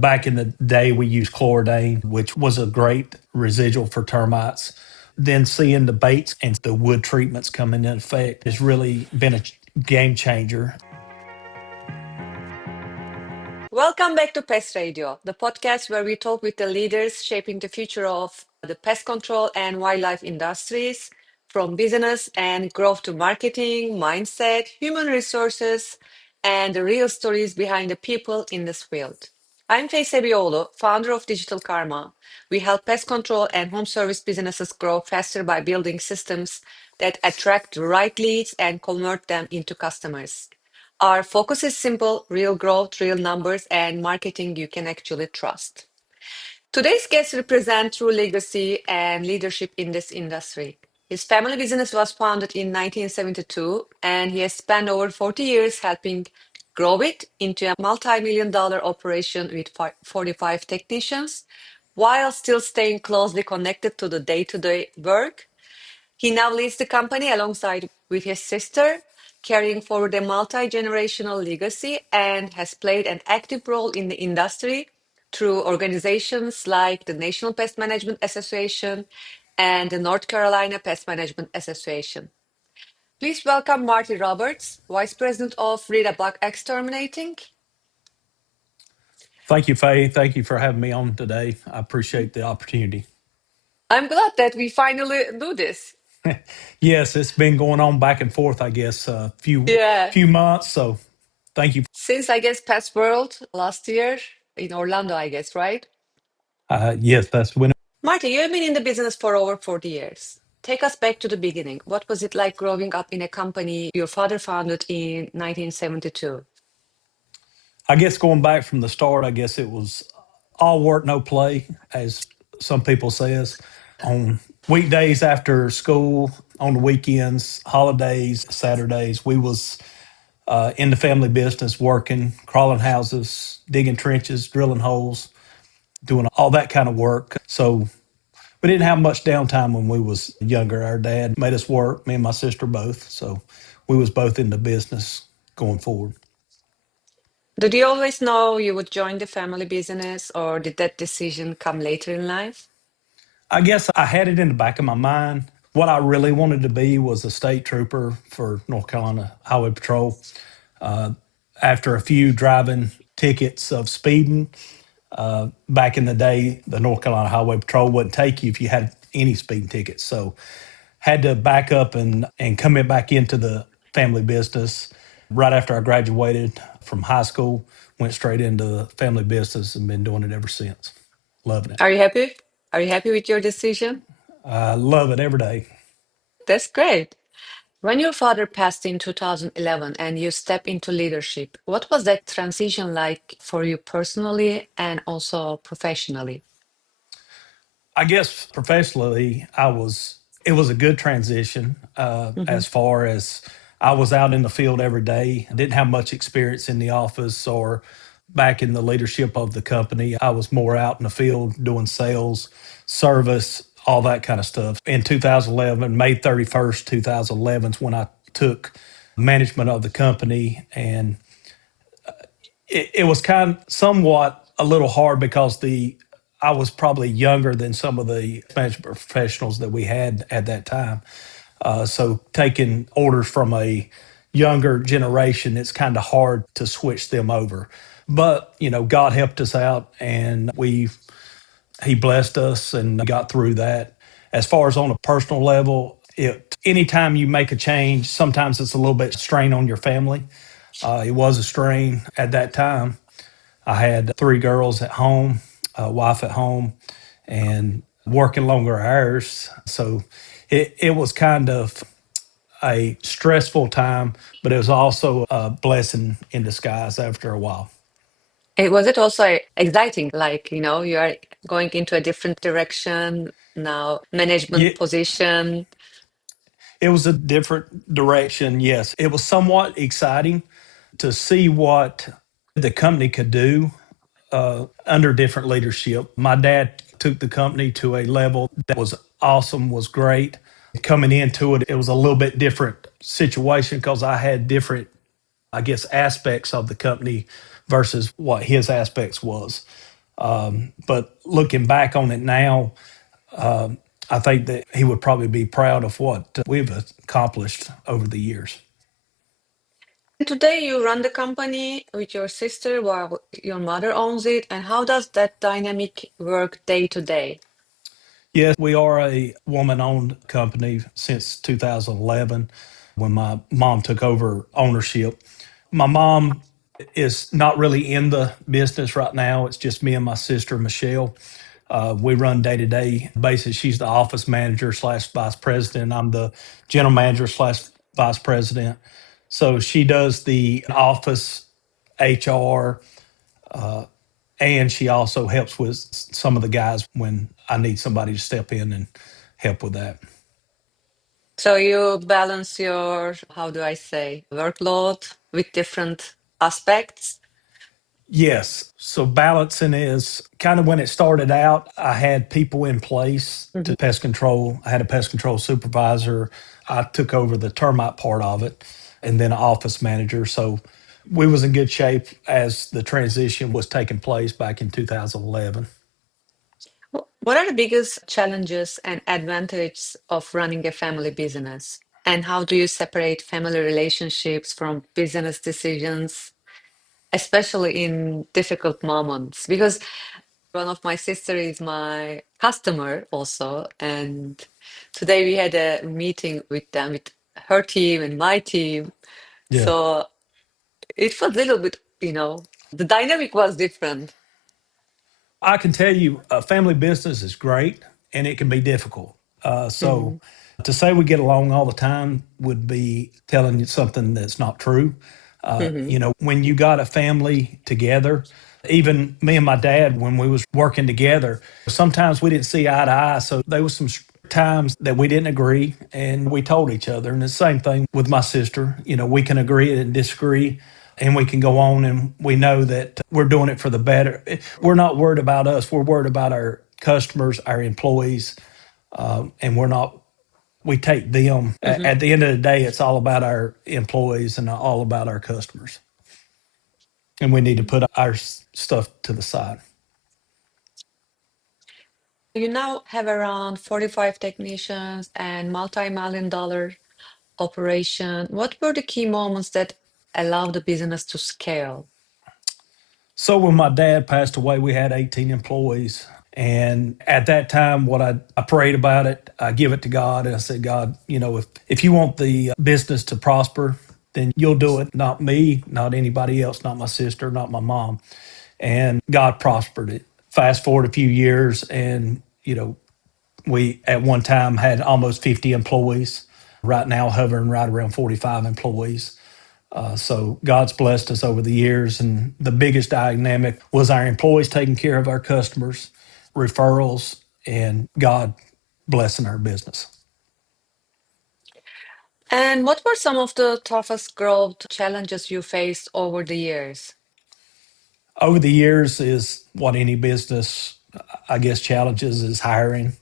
Back in the day, we used chlordane, which was a great residual for termites. Then seeing the baits and the wood treatments come into effect has really been a game changer. Welcome back to Pest Radio, the podcast where we talk with the leaders shaping the future of the pest control and wildlife industries, from business and growth to marketing, mindset, human resources, and the real stories behind the people in this field. I'm Faye Cebioglu, founder of Digital Karma. We help pest control and home service businesses grow faster by building systems that attract the right leads and convert them into customers. Our focus is simple: real growth, real numbers, and marketing you can actually trust. Today's guest represents true legacy and leadership in this industry. His family business was founded in 1972, and he has spent over 40 years helping grow it into a multi-million-dollar operation with 45 technicians, while still staying closely connected to the day-to-day work. He now leads the company alongside with his sister, carrying forward a multi-generational legacy, and has played an active role in the industry through organizations like the National Pest Management Association and the North Carolina Pest Management Association. Please welcome Marty Roberts, Vice President of Rita Buck Exterminating. Thank you, Faye. Thank you for having me on today. I appreciate the opportunity. I'm glad that we finally do this. Yes, it's been going on back and forth, I guess, a Yeah, few months. So thank you. since I guess Pest World last year in Orlando, I guess, right? Yes, that's when. Marty, you've been in the business for over 40 years. Take us back to the beginning. What was it like growing up in a company your father founded in 1972? I guess going back from the start, I guess it was all work, no play, as some people says. On weekdays after school, on the weekends, holidays, Saturdays, we was in the family business, working, crawling houses, digging trenches, drilling holes, doing all that kind of work. So we didn't have much downtime when we was younger. Our dad made us work, me and my sister both. So we was both in the business going forward. Did you always know you would join the family business, or did that decision come later in life? I guess I had it in the back of my mind. What I really wanted to be was a state trooper for North Carolina Highway Patrol. Uh, After a few driving tickets of speeding, back in the day, the North Carolina Highway Patrol wouldn't take you if you had any speeding tickets. So had to back up and come back into the family business. Right after I graduated from high school, went straight into the family business and been doing it ever since. Loving it. Are you happy? Are you happy with your decision? I love it every day. That's great. When your father passed in 2011 and you stepped into leadership, what was that transition like for you personally and also professionally? I guess professionally, it was a good transition Mhm. as far as I was out in the field every day. I didn't have much experience in the office or back in the leadership of the company. I was more out in the field doing sales, service, all that kind of stuff. In 2011, May 31st, 2011 is when I took management of the company, and it was kind of somewhat a little hard because the I was probably younger than some of the management professionals that we had at that time. So taking orders from a younger generation, it's kind of hard to switch them over. But God helped us out, and He blessed us and got through that. As far as on a personal level, anytime you make a change, sometimes it's a little bit strain on your family. It was a strain at that time. I had three girls at home, a wife at home, and working longer hours. So it was kind of a stressful time, but it was also a blessing in disguise after a while. Was it also exciting? Like, you are going into a different direction now, Yeah, management position. it was a different direction. Yes, it was somewhat exciting to see what the company could do under different leadership. My dad took the company to a level that was awesome, was great. Coming into it, it was a little bit different situation because I had different, I guess, aspects of the company versus what his aspects was. But looking back on it now, I think that he would probably be proud of what we've accomplished over the years. And today you run the company with your sister while your mother owns it. And how does that dynamic work day to day? Yes, we are a woman owned company since 2011 when my mom took over ownership. My mom is not really in the business right now. It's just me and my sister, Michelle. We run day to day basis. She's the office manager slash vice president. I'm the general manager slash vice president. So she does the office, HR, and she also helps with some of the guys when I need somebody to step in and help with that. So you balance your, how do I say, workload with different aspects? Yes. So balancing is kind of when it started out, I had people in place to Mhm. pest control. I had a pest control supervisor. I took over the termite part of it and then an office manager. So we was in good shape as the transition was taking place back in 2011. What are the biggest challenges and advantages of running a family business? And how do you separate family relationships from business decisions, especially in difficult moments? Because one of my sister is my customer also, and today we had a meeting with them, with her team and my team. Yeah. So it was a little bit, the dynamic was different. I can tell you, a family business is great and it can be difficult. So Mhm. to say we get along all the time would be telling you something that's not true. Mhm. When you got a family together, even me and my dad, when we was working together, sometimes we didn't see eye to eye. So there was some times that we didn't agree and we told each other. And the same thing with my sister. We can agree and disagree and we can go on and we know that we're doing it for the better. We're not worried about us. We're worried about our customers, our employees, and we take them. Mhm. At the end of the day, it's all about our employees and all about our customers. And we need to put our stuff to the side. You now have around 45 technicians and multi-million dollar operation. What were the key moments that allowed the business to scale? So when my dad passed away, we had 18 employees. And at that time, I prayed about it. I give it to God. And I said, God, if you want the business to prosper, then you'll do it. Not me, not anybody else, not my sister, not my mom. And God prospered it. Fast forward a few years, and, we at one time had almost 50 employees. Right now, hovering right around 45 employees. So God's blessed us over the years. And the biggest dynamic was our employees taking care of our customers, referrals, and God blessing our business. And what were some of the toughest growth challenges you faced over the years? Over the years is what any business, I guess, challenges is hiring,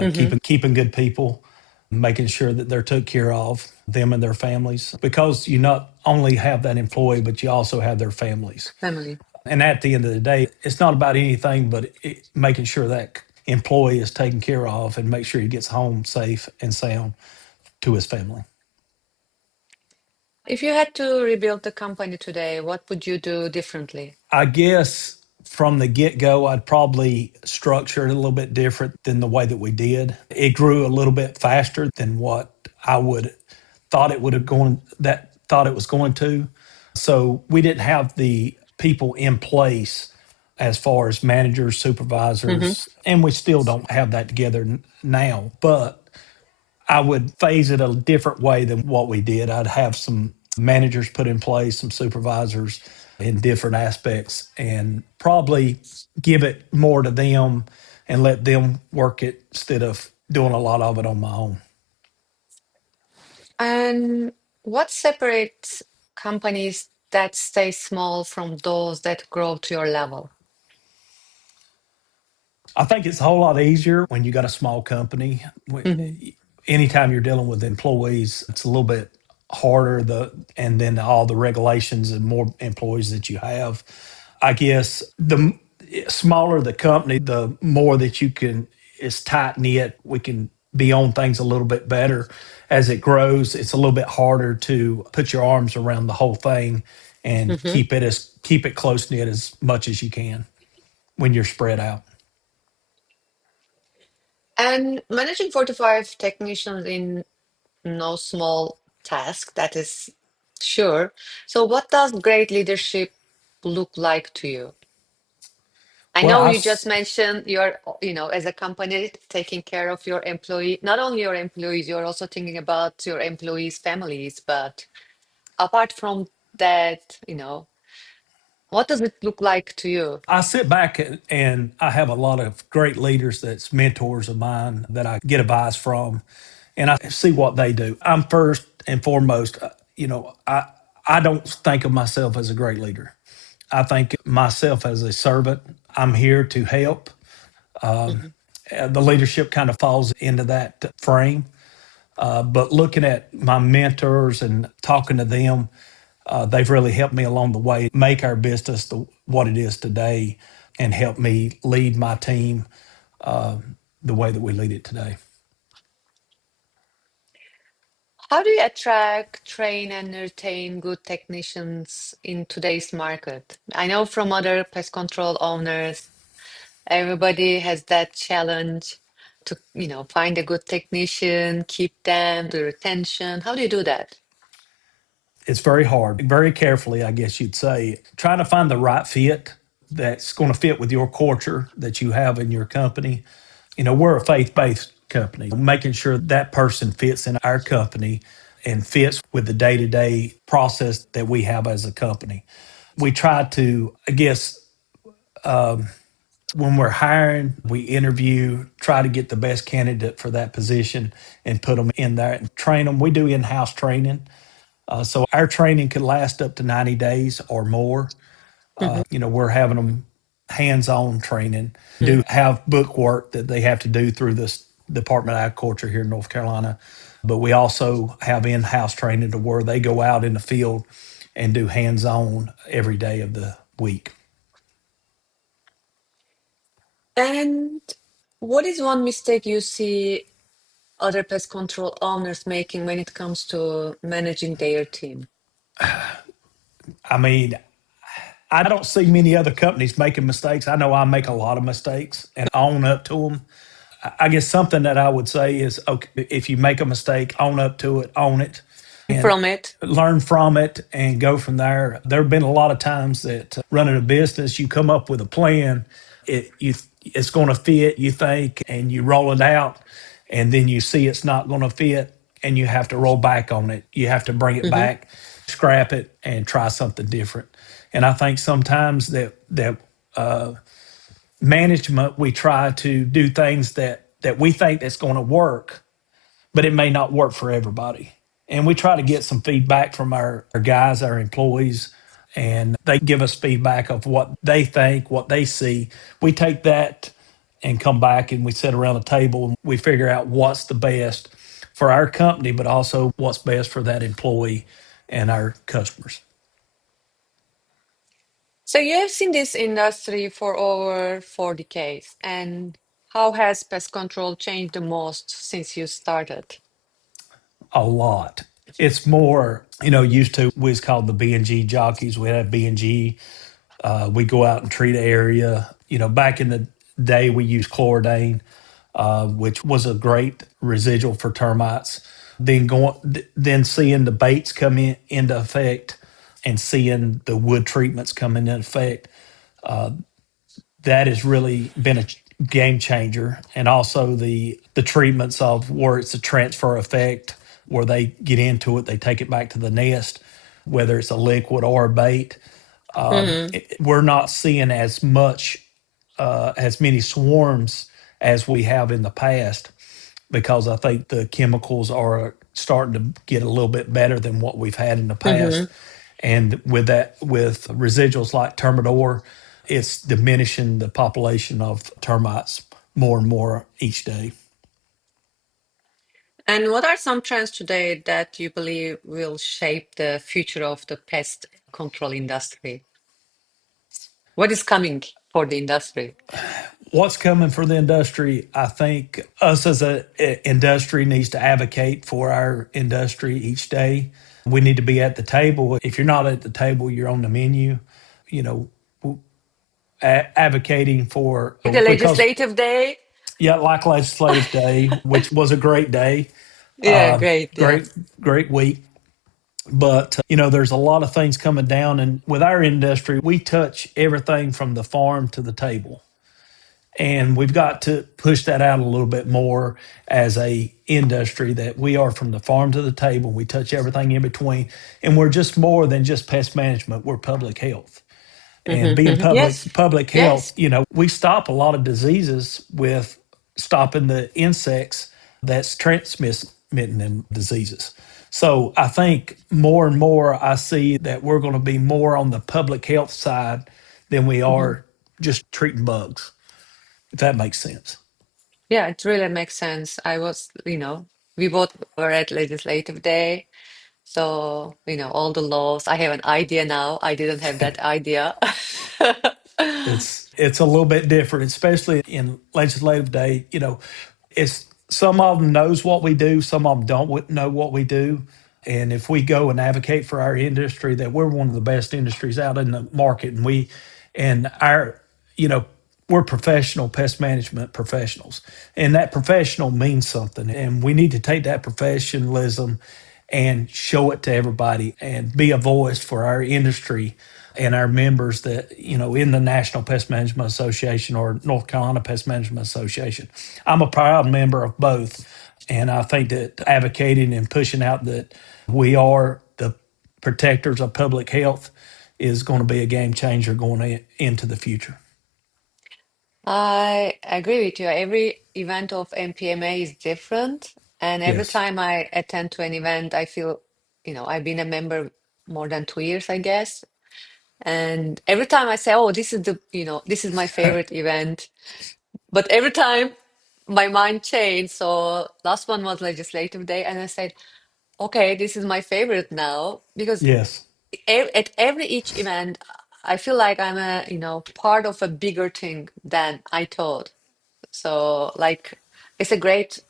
Hmm. keeping good people, making sure that they're took care of, them and their families, because you not only have that employee, but you also have their families. Family. And at the end of the day, it's not about anything but making sure that employee is taken care of and make sure he gets home safe and sound to his family. If you had to rebuild the company today, what would you do differently? I guess from the get go, I'd probably structure it a little bit different than the way that we did. It grew a little bit faster than what I would thought it would have gone that thought it was going to. So we didn't have the people in place as far as managers, Hmm. supervisors, and we still don't have that together now. But I would phase it a different way than what we did. I'd have some managers put in place, some supervisors in different aspects, and probably give it more to them and let them work it instead of doing a lot of it on my own. And what separates companies that stay small from those that grow to your level? I think it's a whole lot easier when you got a small company. Hmm. Anytime you're dealing with employees, it's a little bit harder. And then all the regulations and more employees that you have. I guess Smaller the company, the more that you can, it's tight knit. We can be on things a little bit better. As it grows, it's a little bit harder to put your arms around the whole thing and Mhm. keep it close knit as much as you can when you're spread out. And managing 45 technicians in no small task, that is sure. So, what does great leadership look like to you? I Well, know you just mentioned you're, as a company taking care of your employee, not only your employees, you're also thinking about your employees' families. But apart from that, what does it look like to you? I sit back and I have a lot of great leaders that's mentors of mine that I get advice from, and I see what they do. I'm first and foremost, I don't think of myself as a great leader. I think myself as a servant. I'm here to help. Mhm. The leadership kind of falls into that frame. But looking at my mentors and talking to them, they've really helped me along the way, make our business what it is today, and help me lead my team the way that we lead it today. How do you attract, train, and retain good technicians in today's market? I know from other pest control owners, everybody has that challenge to, find a good technician, keep them, the retention. How do you do that? It's very hard, very carefully, I guess you'd say, trying to find the right fit that's going to fit with your culture that you have in your company. We're a faith based company, making sure that person fits in our company and fits with the day to day process that we have as a company. We try to, I guess, when we're hiring, we interview, try to get the best candidate for that position and put them in there and train them. We do in house training. So our training could last up to 90 days or more. Mhm. We're having them hands-on training, do have book work that they have to do through this Department of Agriculture here in North Carolina. But we also have in-house training to where they go out in the field and do hands-on every day of the week. And what is one mistake you see other pest control owners making when it comes to managing their team? I mean, I don't see many other companies making mistakes. I know I make a lot of mistakes and own up to them. I guess something that I would say is, okay, if you make a mistake, own up to it, own it, and From it. learn from it and go from there. There have been a lot of times that running a business, you come up with a plan, it's going to fit, you think, and you roll it out, and then you see it's not going to fit, and you have to roll back on it. You have to bring it Hmm. back, scrap it, and try something different. And I think sometimes that management, we try to do things that we think that's going to work, but it may not work for everybody. And we try to get some feedback from our guys, our employees, and they give us feedback of what they think, what they see. We take that and come back and we sit around a table and we figure out what's the best for our company, but also what's best for that employee and our customers. So you have seen this industry for over 4 decades, and how has pest control changed the most since you started? A lot. It's more, used to, we was called the B&G jockeys. We had B&G. We go out and treat an area. Back in the day, we used chlordane, which was a great residual for termites. Then seeing the baits come into effect, and seeing the wood treatments come into effect, that has really been a game changer. And also the treatments of where it's a transfer effect, where they get into it, they take it back to the nest, whether it's a liquid or a bait. Hmm. We're not seeing as many swarms as we have in the past, because I think the chemicals are starting to get a little bit better than what we've had in the Hmm. past. And with that, with residuals like termidor, it's diminishing the population of termites more and more each day. And what are some trends today that you believe will shape the future of the pest control industry? What is coming? for the industry? What's coming for the industry? I think us as a industry needs to advocate for our industry each day. We need to be at the table. If you're not at the table, you're on the menu. You know, advocating for Like the because legislative day? yeah, like Legislative Day, which was a great day, Yeah, great. Yeah. great great week. But there's a lot of things coming down, and with our industry, we touch everything from the farm to the table. And we've got to push that out a little bit more as a industry that we are from the farm to the table. We touch everything in between, and we're just more than just pest management. We're public health, and being Yes. public health, Yes. we stop a lot of diseases with stopping the insects that's transmitting them diseases. So I think more and more I see that we're going to be more on the public health side than we Mhm. are just treating bugs, if that makes sense. Yeah, it really makes sense. We both were at legislative day. So, all the laws. I have an idea now. I didn't have that idea. It's a little bit different, especially in legislative day. It's some of them knows what we do, some of them don't know what we do. And if we go and advocate for our industry, that we're one of the best industries out in the market, and our, you know, we're professional pest management professionals, and that professional means something, and we need to take that professionalism and show it to everybody and be a voice for our industry and our members that, in the National Pest Management Association or North Carolina Pest Management Association. I'm a proud member of both. And I think that advocating and pushing out that we are the protectors of public health is going to be a game changer going into the future. I agree with you. Every event of MPMA is different. And every Yes. time I attend to an event, I feel, I've been a member more than 2 years, I guess. And every time I say, oh, this is my favorite event. But every time my mind changed. So last one was legislative day. And I said, okay, this is my favorite now because Yes. at every each event, I feel like I'm part of a bigger thing than I thought. So like it's a great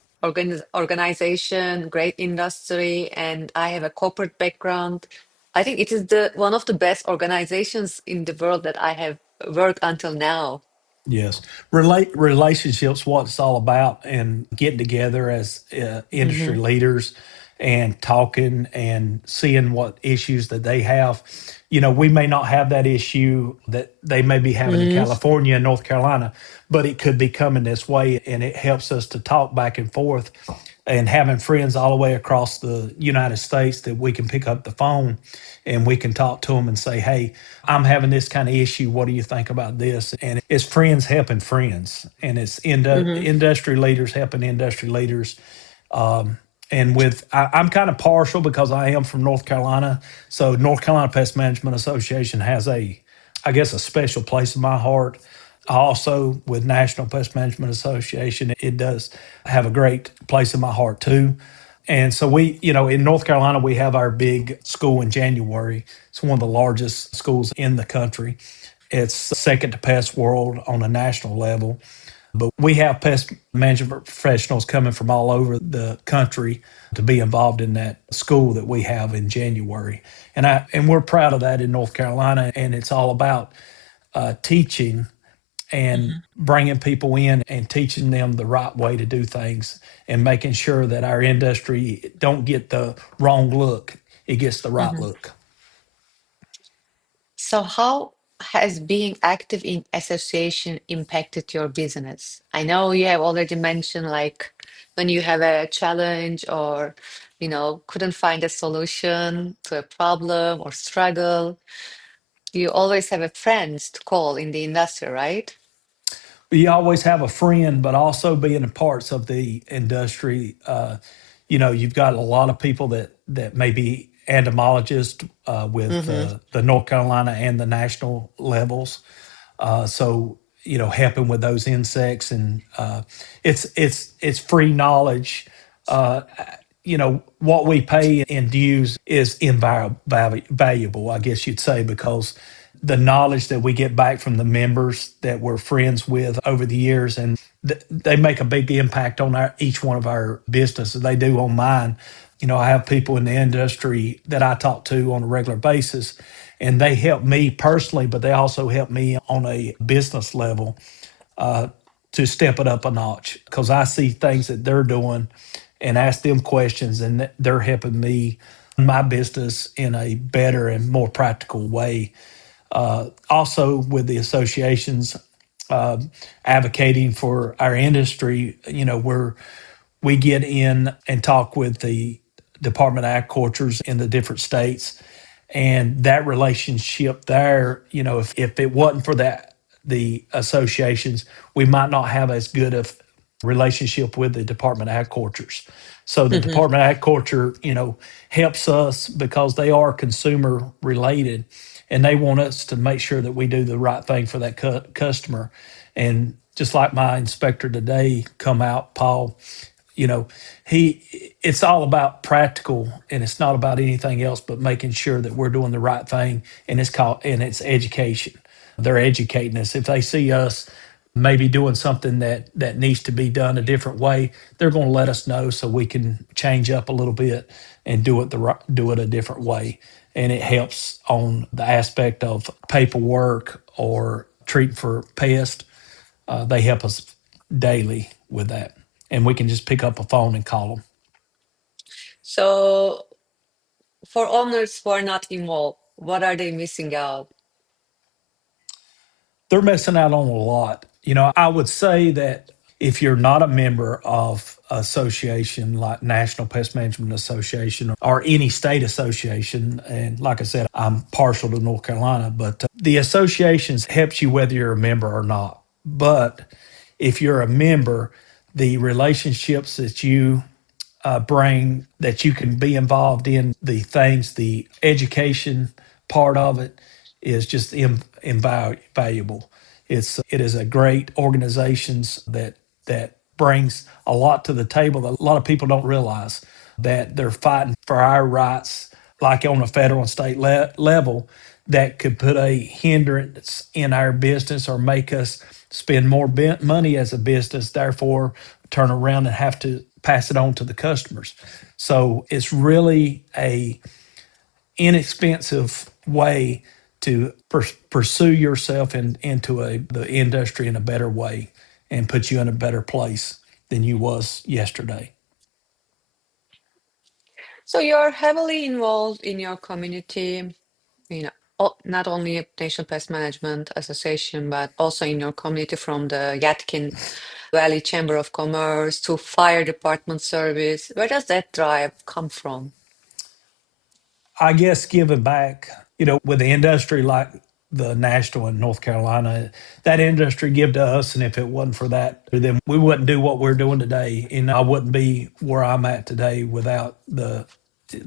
organization, great industry, and I have a corporate background. I think it is the one of the best organizations in the world that I have worked until now. Yes, relationships, what it's all about, and getting together as industry Hmm. leaders and talking and seeing what issues that they have. We may not have that issue that they may be having in Hmm. California and North Carolina, but it could be coming this way, and it helps us to talk back and forth. And having friends all the way across the United States that we can pick up the phone and we can talk to them and say, "Hey, I'm having this kind of issue. What do you think about this?" And it's friends helping friends, and it's Hmm. industry leaders helping industry leaders. Um, and I'm kind of partial because I am from North Carolina, so North Carolina Pest Management Association has I guess, a special place in my heart. Also, with National Pest Management Association, it does have a great place in my heart too. And so in North Carolina, we have our big school in January. It's one of the largest schools in the country. It's second to Pest World on a national level. But we have pest management professionals coming from all over the country to be involved in that school that we have in January. And we're proud of that in North Carolina. And it's all about teaching and bringing people in and teaching them the right way to do things and making sure that our industry don't get the wrong look, it gets the right Hmm. look. So how has being active in association impacted your business? I know you have already mentioned like when you have a challenge or couldn't find a solution to a problem or struggle, you always have a friend to call in the industry, right? You always have a friend, but also being in parts of the industry, you've got a lot of people that may be entomologists with Mm-hmm. the North Carolina and the national levels. So helping with those insects, and it's free knowledge. Uh, what we pay in dues is invaluable, I guess you'd say, because the knowledge that we get back from the members that we're friends with over the years, and they make a big impact on each one of our businesses. They do on mine. I have people in the industry that I talk to on a regular basis, and they help me personally, but they also help me on a business level uh, to step it up a notch because I see things that they're doing and ask them questions, and they're helping me my business in a better and more practical way. Also, with the associations, uh, advocating for our industry, we get in and talk with the Department of Agriculture in the different states, and that relationship there, if it wasn't for the associations, we might not have as good of relationship with the Department of Agriculture. So the Hmm. Department of Agriculture, helps us because they are consumer related, and they want us to make sure that we do the right thing for that customer. And just like my inspector today come out, Paul, you know he it's all about practical, and it's not about anything else but making sure that we're doing the right thing, and it's education. They're educating us. If they see us maybe doing something that needs to be done a different way, they're going to let us know so we can change up a little bit and do it a different way. And it helps on the aspect of paperwork or treating for pests. They help us daily with that, and we can just pick up a phone and call them. So, for owners who are not involved, what are they missing out? They're missing out on a lot. I would say that if you're not a member of association like National Pest Management Association or any state association, and like I said, I'm partial to North Carolina, but the associations helps you whether you're a member or not. But if you're a member, the relationships that you bring, that you can be involved in the things, the education part of it is just invaluable. It is a great organizations that brings a lot to the table that a lot of people don't realize, that they're fighting for our rights, like on a federal and state level, that could put a hindrance in our business or make us spend more money as a business, therefore turn around and have to pass it on to the customers. So it's really a inexpensive way to pursue yourself into the industry in a better way and put you in a better place than you was yesterday. So, you're heavily involved in your community, not only National Pest Management Association, but also in your community from the Yadkin Valley Chamber of Commerce to Fire Department Service. Where does that drive come from? I guess giving back, with the industry like the national in North Carolina, that industry give to us, and if it wasn't for that, then we wouldn't do what we're doing today. And I wouldn't be where I'm at today without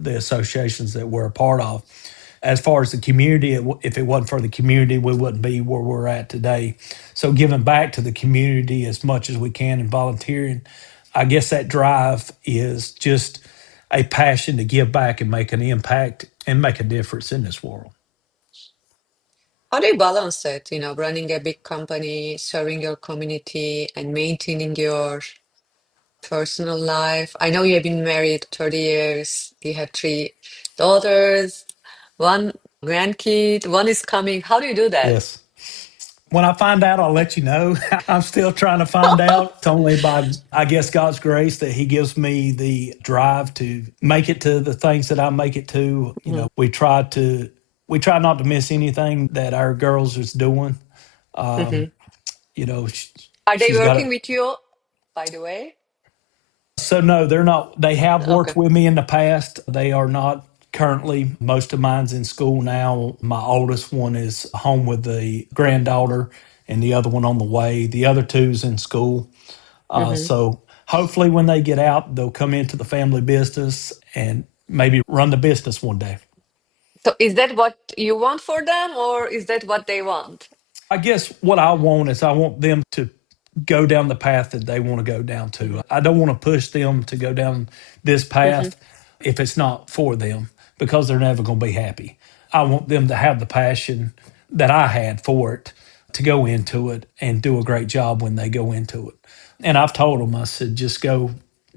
the associations that we're a part of. As far as the community, if it wasn't for the community, we wouldn't be where we're at today. So giving back to the community as much as we can and volunteering, I guess that drive is just a passion to give back and make an impact and make a difference in this world. How do you balance it, running a big company, serving your community, and maintaining your personal life? I know you've been married 30 years, you have three daughters, one grandkid, one is coming. How do you do that? Yes. When I find out, I'll let you know. I'm still trying to find out. It's only by, I guess, God's grace that He gives me the drive to make it to the things that I make it to. Mhm. We try not to miss anything that our girls is doing. Um, Mhm. you know, sh- Are they she's got working a. with you, by the way? So no, they're not. They have worked Okay. with me in the past. They are not currently. Most of mine's in school now. My oldest one is home with the granddaughter, and the other one on the way. The other two's in school. Hmm. So hopefully, when they get out, they'll come into the family business and maybe run the business one day. So is that what you want for them, or is that what they want? I guess what I want is I want them to go down the path that they want to go down to. Hmm. I don't want to push them to go down this Hmm. path if it's not for them because they're never going to be happy. I want them to have the passion that I had for it to go into it and do a great job when they go into it. And I've told them, I said, just go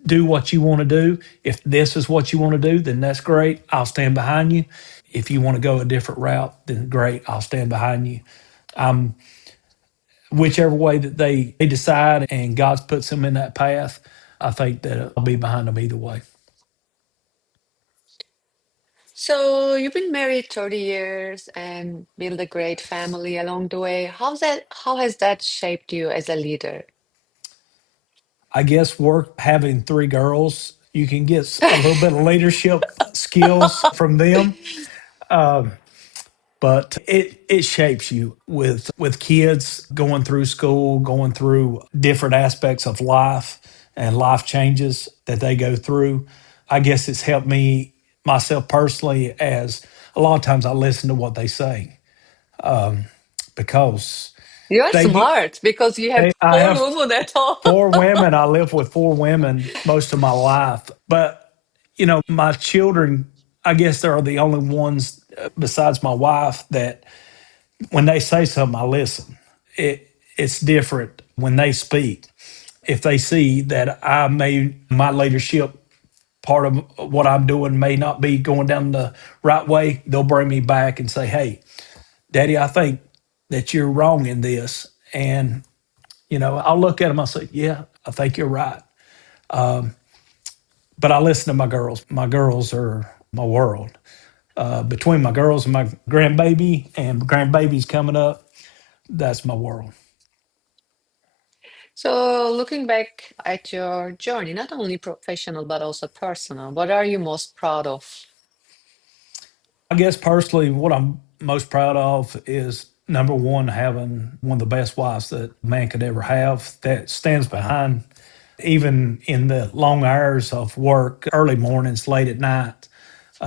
do what you want to do. If this is what you want to do, then that's great. I'll stand behind you. If you want to go a different route, then great. I'll stand behind you. I'm whichever way that they decide and God puts them in that path, I think that I'll be behind them either way. So you've been married 30 years and built a great family along the way. How has that shaped you as a leader? I guess work having three girls, you can get a little bit of leadership skills from them. Um, but it shapes you with kids going through school, going through different aspects of life and life changes that they go through. I guess it's helped me myself personally as a lot of times I listen to what they say because You're they get smart because you have I four have women at home. four women. I lived with four women most of my life. But, my children, I guess they're the only ones besides my wife that when they say something, I listen. It's different when they speak. If they see that my leadership part of what I'm doing may not be going down the right way, they'll bring me back and say, "Hey, Daddy, I think that you're wrong in this." And, I'll look at them, I'll say, "Yeah, I think you're right." But I listen to my girls. My girls are my world. Between my girls and my grandbaby and grandbabies coming up, that's my world. So looking back at your journey, not only professional but also personal, what are you most proud of? I guess personally, what I'm most proud of is number one, having one of the best wives that a man could ever have that stands behind, even in the long hours of work, early mornings, late at night.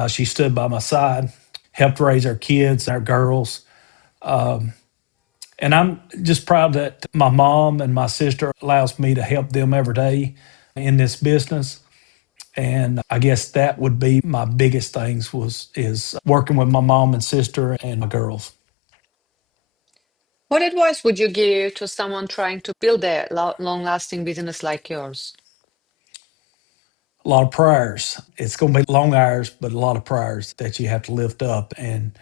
She stood by my side, helped raise our kids, our girls. And I'm just proud that my mom and my sister allows me to help them every day in this business. And I guess that would be my biggest things was is working with my mom and sister and my girls. What advice would you give to someone trying to build a long-lasting business like yours? A lot of prayers. It's going to be long hours, but a lot of prayers that you have to lift up and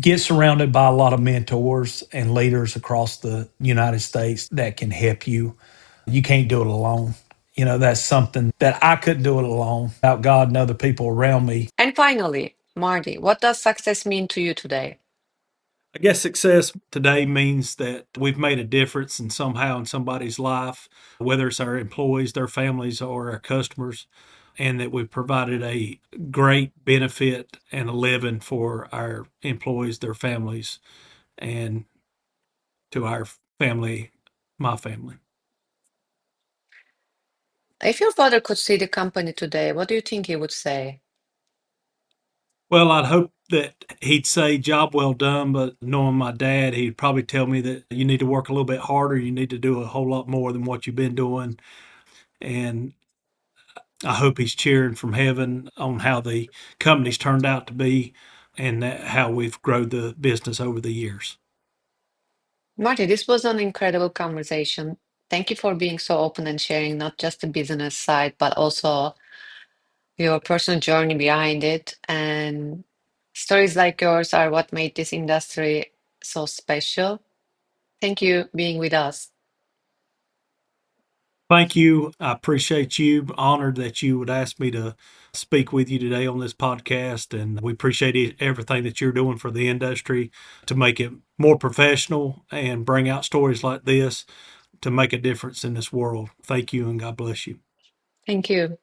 get surrounded by a lot of mentors and leaders across the United States that can help you. You can't do it alone. That's something that I couldn't do it alone without God and other people around me. And finally, Marty, what does success mean to you today? I guess success today means that we've made a difference in somehow in somebody's life, whether it's our employees, their families, or our customers, and that we've provided a great benefit and a living for our employees, their families, and to our family, my family. If your father could see the company today, what do you think he would say? Well, I'd hope that he'd say job well done, but knowing my dad, he'd probably tell me that you need to work a little bit harder. You need to do a whole lot more than what you've been doing. And I hope he's cheering from heaven on how the company's turned out to be and how we've grown the business over the years. Marty, this was an incredible conversation. Thank you for being so open and sharing not just the business side, but also your personal journey behind it. And stories like yours are what made this industry so special. Thank you being with us. Thank you. I appreciate you. Honored that you would ask me to speak with you today on this podcast. And we appreciate everything that you're doing for the industry to make it more professional and bring out stories like this to make a difference in this world. Thank you and God bless you. Thank you.